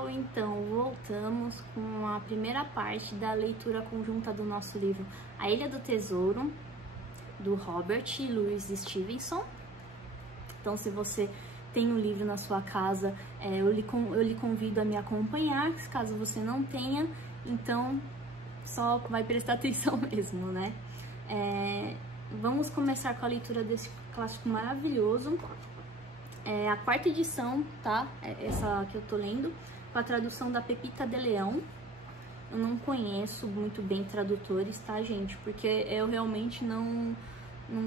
pessoal, então voltamos com a primeira parte da leitura conjunta do nosso livro A Ilha do Tesouro, do Robert Louis Stevenson. Então, se você tem o livro na sua casa, eu lhe convido a me acompanhar. Caso você não tenha, então só vai prestar atenção mesmo, né? Vamos começar com a leitura desse clássico maravilhoso. A quarta edição, tá? Essa que eu tô lendo, com a tradução da Pepita de Leão. Eu não conheço muito bem tradutores, tá, gente? Porque eu realmente não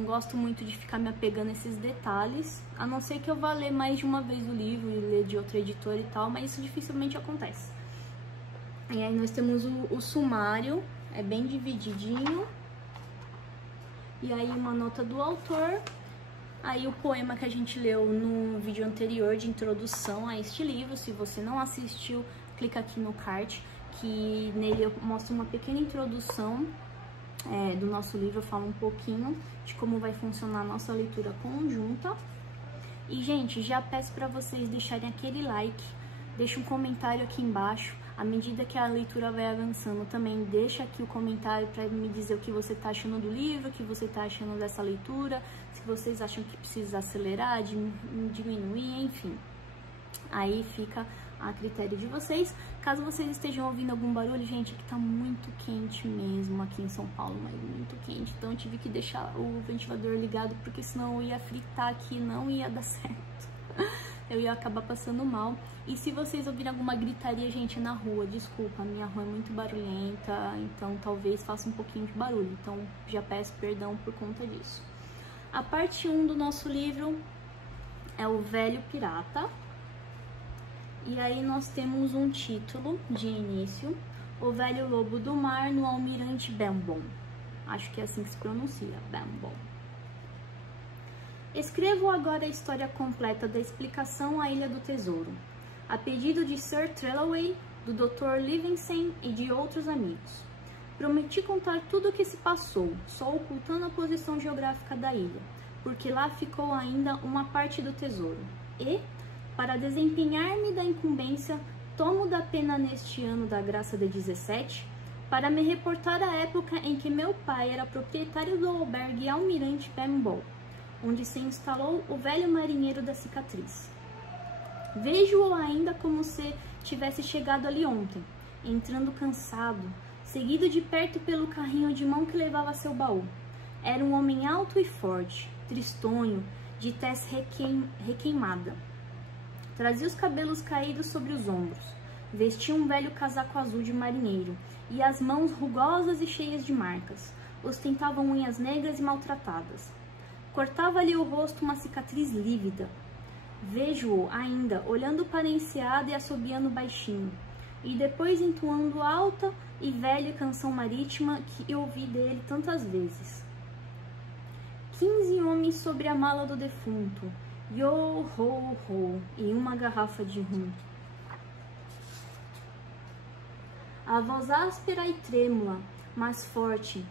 gosto muito de ficar me apegando a esses detalhes, a não ser que eu vá ler mais de uma vez o livro e ler de outra editora e tal, mas isso dificilmente acontece. E aí nós temos o sumário, é bem divididinho. E aí uma nota do autor. Aí o poema que a gente leu no vídeo anterior de introdução a este livro. Se você não assistiu, clica aqui no card, que nele eu mostro uma pequena introdução do nosso livro. Eu falo um pouquinho de como vai funcionar a nossa leitura conjunta. E, gente, já peço para vocês deixarem aquele like, deixa um comentário aqui embaixo. À medida que a leitura vai avançando, também deixa aqui o comentário para me dizer o que você está achando do livro, o que você está achando dessa leitura, se vocês acham que precisa acelerar, diminuir, enfim. Aí fica a critério de vocês. Caso vocês estejam ouvindo algum barulho, gente, aqui tá muito quente mesmo aqui em São Paulo, mas muito quente. Então eu tive que deixar o ventilador ligado, porque senão eu ia fritar aqui, não ia dar certo. Eu ia acabar passando mal. E se vocês ouvirem alguma gritaria, gente, na rua, desculpa, a minha rua é muito barulhenta, então talvez faça um pouquinho de barulho. Então já peço perdão por conta disso. A parte 1 do nosso livro é O Velho Pirata. E aí nós temos um título de início: O Velho Lobo do Mar no Almirante Benbow. Acho que é assim que se pronuncia, Benbow. Escrevo agora a história completa da explicação à Ilha do Tesouro, a pedido de Sir Trelawney, do Dr. Livingstone e de outros amigos. Prometi contar tudo o que se passou, só ocultando a posição geográfica da ilha, porque lá ficou ainda uma parte do tesouro. E, para desempenhar-me da incumbência, tomo da pena neste ano da graça de 17, para me reportar à época em que meu pai era proprietário do albergue Almirante Benbow, onde se instalou o velho marinheiro da cicatriz. Vejo-o ainda como se tivesse chegado ali ontem, entrando cansado, seguido de perto pelo carrinho de mão que levava seu baú. Era um homem alto e forte, tristonho, de tez requeimada. Trazia os cabelos caídos sobre os ombros, vestia um velho casaco azul de marinheiro, e as mãos rugosas e cheias de marcas, ostentavam unhas negras e maltratadas. Cortava-lhe o rosto uma cicatriz lívida. Vejo-o ainda, olhando para a enseada e assobiando baixinho, e depois entoando alta e velha canção marítima que ouvi dele tantas vezes. 15 homens sobre a mala do defunto, yo-ho-ho, e uma garrafa de rum. A voz áspera e trêmula, mas forte,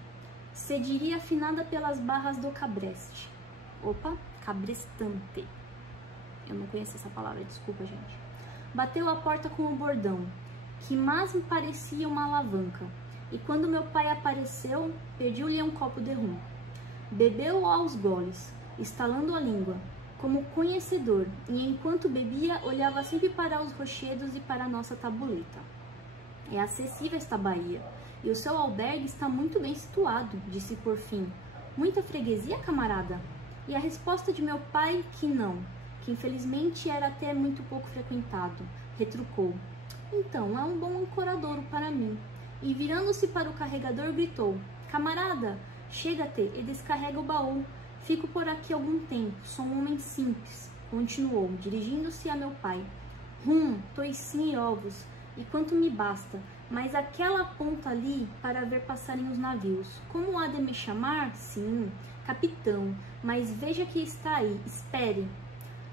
se diria afinada pelas barras do cabreste. Opa, cabrestante. Eu não conheço essa palavra, desculpa, gente. Bateu a porta com o bordão, que mais me parecia uma alavanca, e quando meu pai apareceu, pediu-lhe um copo de rum. Bebeu aos goles, estalando a língua, como conhecedor, e enquanto bebia, olhava sempre para os rochedos e para a nossa tabuleta. É acessível esta baía, e o seu albergue está muito bem situado, disse por fim. Muita freguesia, camarada? E a resposta de meu pai que não, que infelizmente era até muito pouco frequentado, retrucou. Então, é um bom ancoradouro para mim. E virando-se para o carregador, gritou: Camarada, chega-te e descarrega o baú. Fico por aqui algum tempo, sou um homem simples, continuou, dirigindo-se a meu pai. Toicinho e ovos, e quanto me basta, mas aquela ponta ali para ver passarem os navios. Como há de me chamar? Sim, capitão, mas veja que está aí, espere.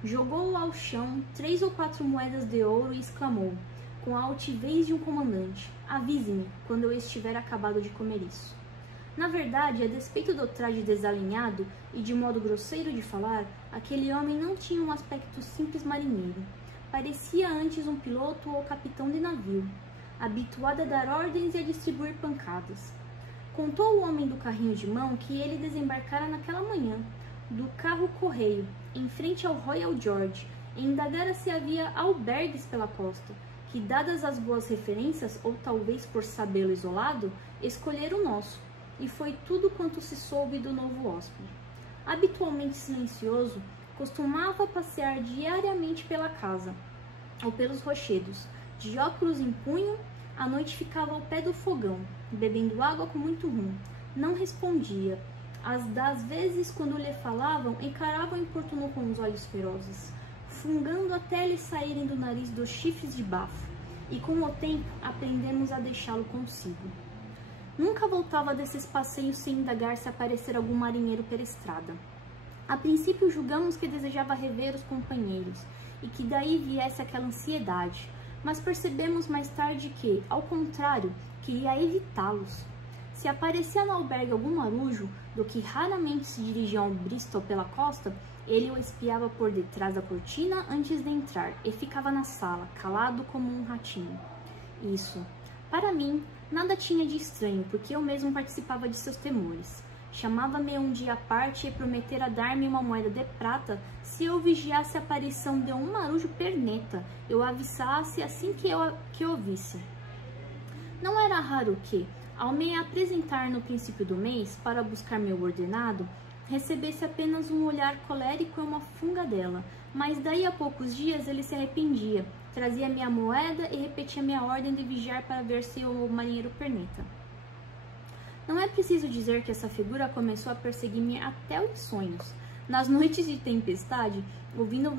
Jogou ao chão 3 ou 4 moedas de ouro e exclamou, com a altivez de um comandante: avise-me quando eu estiver acabado de comer isso. Na verdade, a despeito do traje desalinhado e de modo grosseiro de falar, aquele homem não tinha um aspecto simples marinheiro, parecia antes um piloto ou capitão de navio, habituado a dar ordens e a distribuir pancadas. Contou o homem do carrinho de mão que ele desembarcara naquela manhã, do carro-correio, em frente ao Royal George, e indagara se havia albergues pela costa, que, dadas as boas referências, ou talvez por sabê-lo isolado, escolhera o nosso, e foi tudo quanto se soube do novo hóspede. Habitualmente silencioso, costumava passear diariamente pela casa, ou pelos rochedos, de óculos em punho. À noite ficava ao pé do fogão, bebendo água com muito rum. Não respondia. Das vezes, quando lhe falavam, encarava o importuno com os olhos ferozes, fungando até lhe saírem do nariz dos chifres de bafo, e com o tempo aprendemos a deixá-lo consigo. Nunca voltava desses passeios sem indagar se aparecer algum marinheiro pela estrada. A princípio julgamos que desejava rever os companheiros, e que daí viesse aquela ansiedade, mas percebemos mais tarde que, ao contrário, queria evitá-los. Se aparecia no albergue algum marujo, do que raramente se dirigia ao Bristol pela costa, ele o espiava por detrás da cortina antes de entrar e ficava na sala, calado como um ratinho. Isso, para mim, nada tinha de estranho, porque eu mesmo participava de seus temores. Chamava-me um dia à parte e prometera dar-me uma moeda de prata se eu vigiasse a aparição de um marujo perneta, eu avisasse assim que o visse. Não era raro que, ao me apresentar no princípio do mês para buscar meu ordenado, recebesse apenas um olhar colérico e uma fungadela, mas daí a poucos dias ele se arrependia, trazia minha moeda e repetia minha ordem de vigiar para ver se o marinheiro perneta. Não é preciso dizer que essa figura começou a perseguir-me até os sonhos. Nas noites de tempestade, ouvindo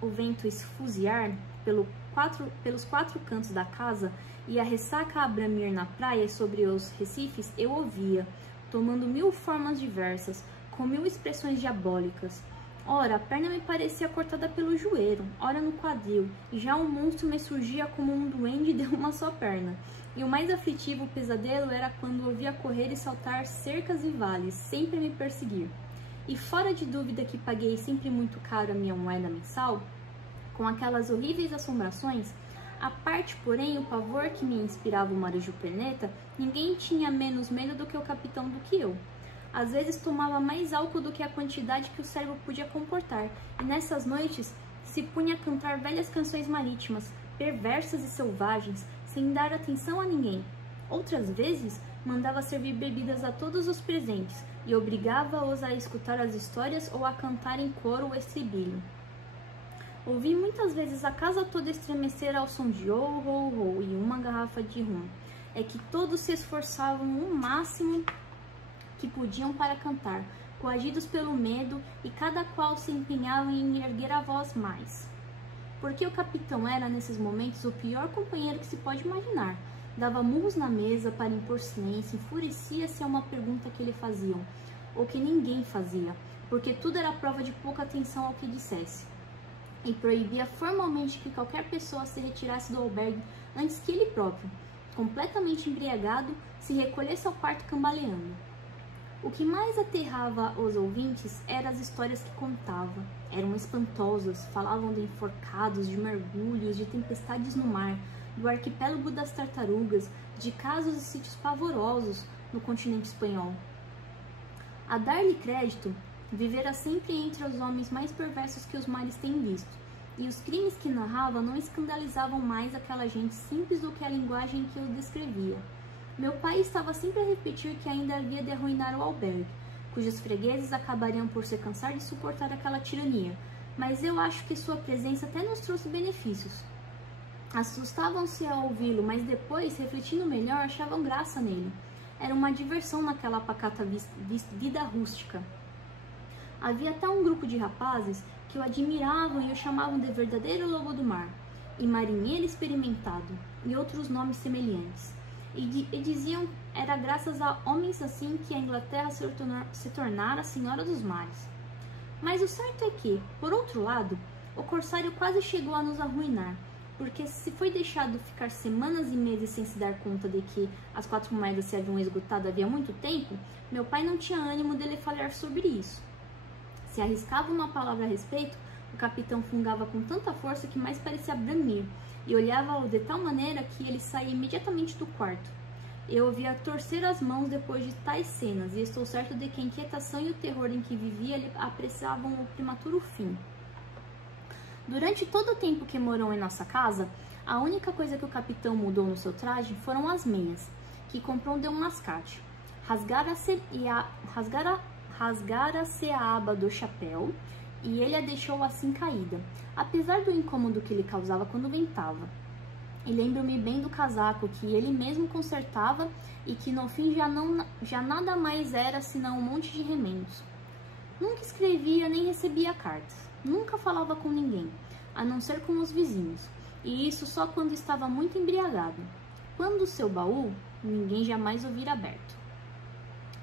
o vento esfuziar pelos quatro cantos da casa e a ressaca a bramir na praia sobre os recifes, eu ouvia, tomando 1000 formas diversas, com 1000 expressões diabólicas. Ora, a perna me parecia cortada pelo joelho, ora no quadril, e já um monstro me surgia como um duende de uma só perna. E o mais aflitivo pesadelo era quando ouvia correr e saltar cercas e vales, sempre me perseguir. E fora de dúvida que paguei sempre muito caro a minha moeda mensal, com aquelas horríveis assombrações, à parte, porém, o pavor que me inspirava o marujo perneta, ninguém tinha menos medo do que o capitão do que eu. Às vezes tomava mais álcool do que a quantidade que o cérebro podia comportar, e nessas noites se punha a cantar velhas canções marítimas, perversas e selvagens, sem dar atenção a ninguém. Outras vezes, mandava servir bebidas a todos os presentes e obrigava-os a escutar as histórias ou a cantar em coro o estribilho. Ouvi muitas vezes a casa toda estremecer ao som de oh, oh, oh e uma garrafa de rum. É que todos se esforçavam o máximo que podiam para cantar, coagidos pelo medo, e cada qual se empenhava em erguer a voz mais. Porque o capitão era, nesses momentos, o pior companheiro que se pode imaginar. Dava murros na mesa para impor silêncio, enfurecia-se a uma pergunta que lhe faziam, ou que ninguém fazia, porque tudo era prova de pouca atenção ao que dissesse. E proibia formalmente que qualquer pessoa se retirasse do albergue antes que ele próprio, completamente embriagado, se recolhesse ao quarto cambaleando. O que mais aterrava os ouvintes eram as histórias que contava. Eram espantosas, falavam de enforcados, de mergulhos, de tempestades no mar, do arquipélago das tartarugas, de casos e sítios pavorosos no continente espanhol. A dar-lhe crédito, vivera sempre entre os homens mais perversos que os mares têm visto, e os crimes que narrava não escandalizavam mais aquela gente simples do que a linguagem que os descrevia. Meu pai estava sempre a repetir que ainda havia de arruinar o albergue, cujos fregueses acabariam por se cansar de suportar aquela tirania, mas eu acho que sua presença até nos trouxe benefícios. Assustavam-se ao ouvi-lo, mas depois, refletindo melhor, achavam graça nele. Era uma diversão naquela pacata vida rústica. Havia até um grupo de rapazes que o admiravam e o chamavam de verdadeiro lobo do mar, e marinheiro experimentado, e outros nomes semelhantes. E diziam era graças a homens assim que a Inglaterra se tornara a senhora dos mares. Mas o certo é que, por outro lado, o corsário quase chegou a nos arruinar, porque se foi deixado ficar semanas e meses sem se dar conta de que as 4 moedas se haviam esgotado havia muito tempo, meu pai não tinha ânimo de lhe falar sobre isso. Se arriscava uma palavra a respeito, O capitão fungava com tanta força que mais parecia branir, e olhava-o de tal maneira que ele saía imediatamente do quarto. Eu ouvia torcer as mãos depois de tais cenas, e estou certo de que a inquietação e o terror em que vivia lhe apressavam o prematuro fim. Durante todo o tempo que morou em nossa casa, a única coisa que o capitão mudou no seu traje foram as meias, que comprou de um mascate. Rasgara-se a aba do chapéu, e ele a deixou assim caída, apesar do incômodo que lhe causava quando ventava. E lembro-me bem do casaco que ele mesmo consertava e que no fim já nada mais era senão um monte de remendos. Nunca escrevia nem recebia cartas, nunca falava com ninguém, a não ser com os vizinhos, e isso só quando estava muito embriagado. Quando o seu baú, ninguém jamais o vira aberto.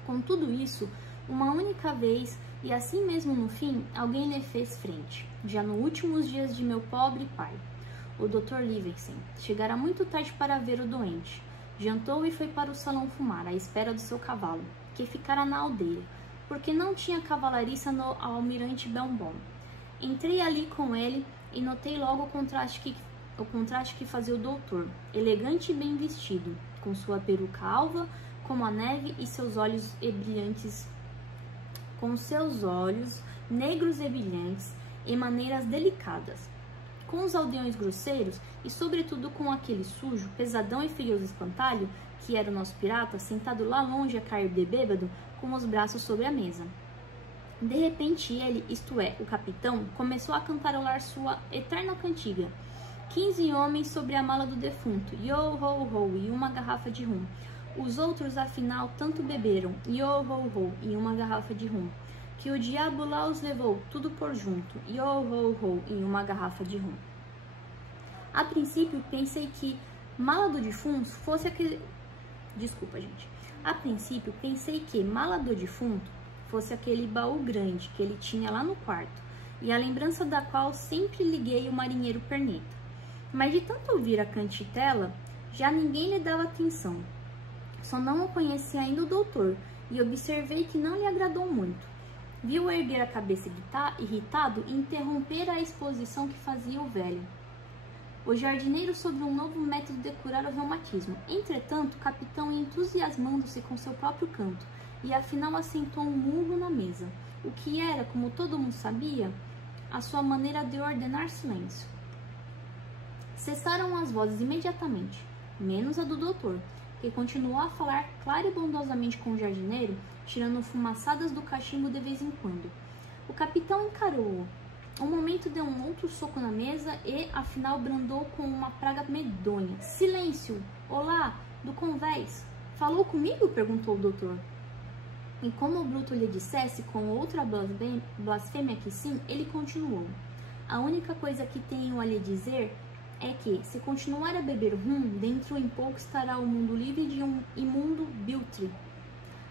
Com tudo isso, uma única vez, e assim mesmo no fim, alguém lhe fez frente, já nos últimos dias de meu pobre pai. O Dr. Livingston chegara muito tarde para ver o doente. Jantou e foi para o salão fumar, à espera do seu cavalo, que ficara na aldeia, porque não tinha cavalariça no Almirante Benbow. Entrei ali com ele e notei logo o contraste que fazia o doutor, elegante e bem vestido, com sua peruca alva como a neve e seus olhos negros e brilhantes e maneiras delicadas. Com os aldeões grosseiros e sobretudo com aquele sujo, pesadão e feioso espantalho, que era o nosso pirata, sentado lá longe a cair de bêbado, com os braços sobre a mesa. De repente ele, isto é, o capitão, começou a cantarolar sua eterna cantiga. 15 homens sobre a mala do defunto, yo-ho-ho, e uma garrafa de rum. Os outros, afinal, tanto beberam, yo-ho-ho, e uma garrafa de rum, que o diabo lá os levou, tudo por junto, yo-ho-ho, e uma garrafa de rum. A princípio, pensei que mala do defunto fosse aquele... A princípio, pensei que mala do defunto fosse aquele baú grande que ele tinha lá no quarto, e a lembrança da qual sempre liguei o marinheiro perneta. Mas de tanto ouvir a cantitela, já ninguém lhe dava atenção. Só não o conhecia ainda o doutor, e observei que não lhe agradou muito. Viu erguer a cabeça irritado e interromper a exposição que fazia o velho. O jardineiro sobre um novo método de curar o reumatismo. Entretanto, o capitão, entusiasmando-se com seu próprio canto, e afinal assentou um murro na mesa, o que era, como todo mundo sabia, a sua maneira de ordenar silêncio. Cessaram as vozes imediatamente, menos a do doutor, que continuou a falar clara e bondosamente com o jardineiro, tirando fumaçadas do cachimbo de vez em quando. O capitão encarou-o. Um momento deu um outro soco na mesa e, afinal, brandou com uma praga medonha. — Silêncio! Olá, do convés! Falou comigo? — perguntou o doutor. E como o bruto lhe dissesse, com outra blasfêmia que sim, ele continuou. A única coisa que tenho a lhe dizer é que, se continuar a beber rum, dentro em pouco estará o mundo livre de um imundo biltre.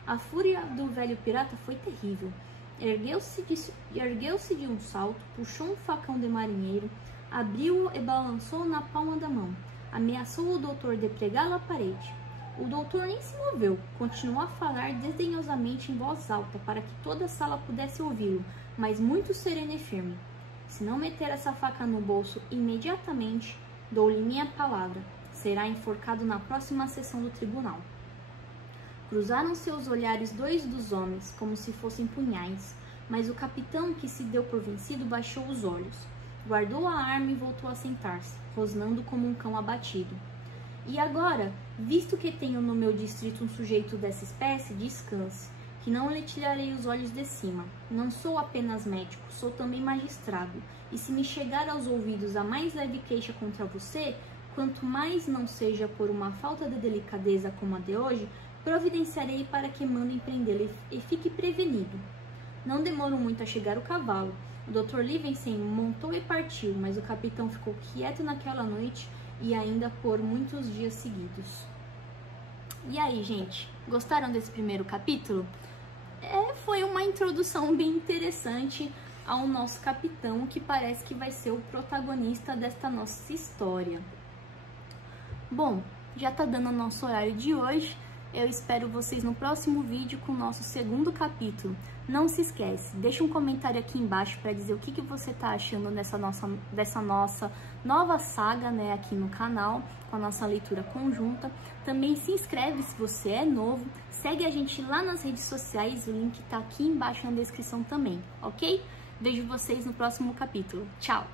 A fúria do velho pirata foi terrível. Ergueu-se de um salto, puxou um facão de marinheiro, abriu-o e balançou na palma da mão. Ameaçou o doutor de pregá-lo à parede. O doutor nem se moveu, continuou a falar desdenhosamente em voz alta para que toda a sala pudesse ouvi-lo, mas muito sereno e firme. Se não meter essa faca no bolso imediatamente, dou-lhe minha palavra, será enforcado na próxima sessão do tribunal. Cruzaram seus olhares dois dos homens, como se fossem punhais, mas o capitão, que se deu por vencido, baixou os olhos, guardou a arma e voltou a sentar-se, rosnando como um cão abatido. E agora, visto que tenho no meu distrito um sujeito dessa espécie, descanse, que não lhe tirarei os olhos de cima. Não sou apenas médico, sou também magistrado, e se me chegar aos ouvidos a mais leve queixa contra você, quanto mais não seja por uma falta de delicadeza como a de hoje, providenciarei para que mandem prendê-lo e fique prevenido. Não demorou muito a chegar o cavalo. O Dr. Livingston montou e partiu, mas o capitão ficou quieto naquela noite e ainda por muitos dias seguidos. E aí, gente, gostaram desse primeiro capítulo? Foi uma introdução bem interessante ao nosso capitão, que parece que vai ser o protagonista desta nossa história. Bom, já tá dando o nosso horário de hoje, Eu espero vocês no próximo vídeo com o nosso segundo capítulo. Não se esquece, deixa um comentário aqui embaixo para dizer o que você tá achando dessa nossa nova saga, né, aqui no canal, com a nossa leitura conjunta. Também se inscreve se você é novo, segue a gente lá nas redes sociais, o link tá aqui embaixo na descrição também, ok? Vejo vocês no próximo capítulo. Tchau!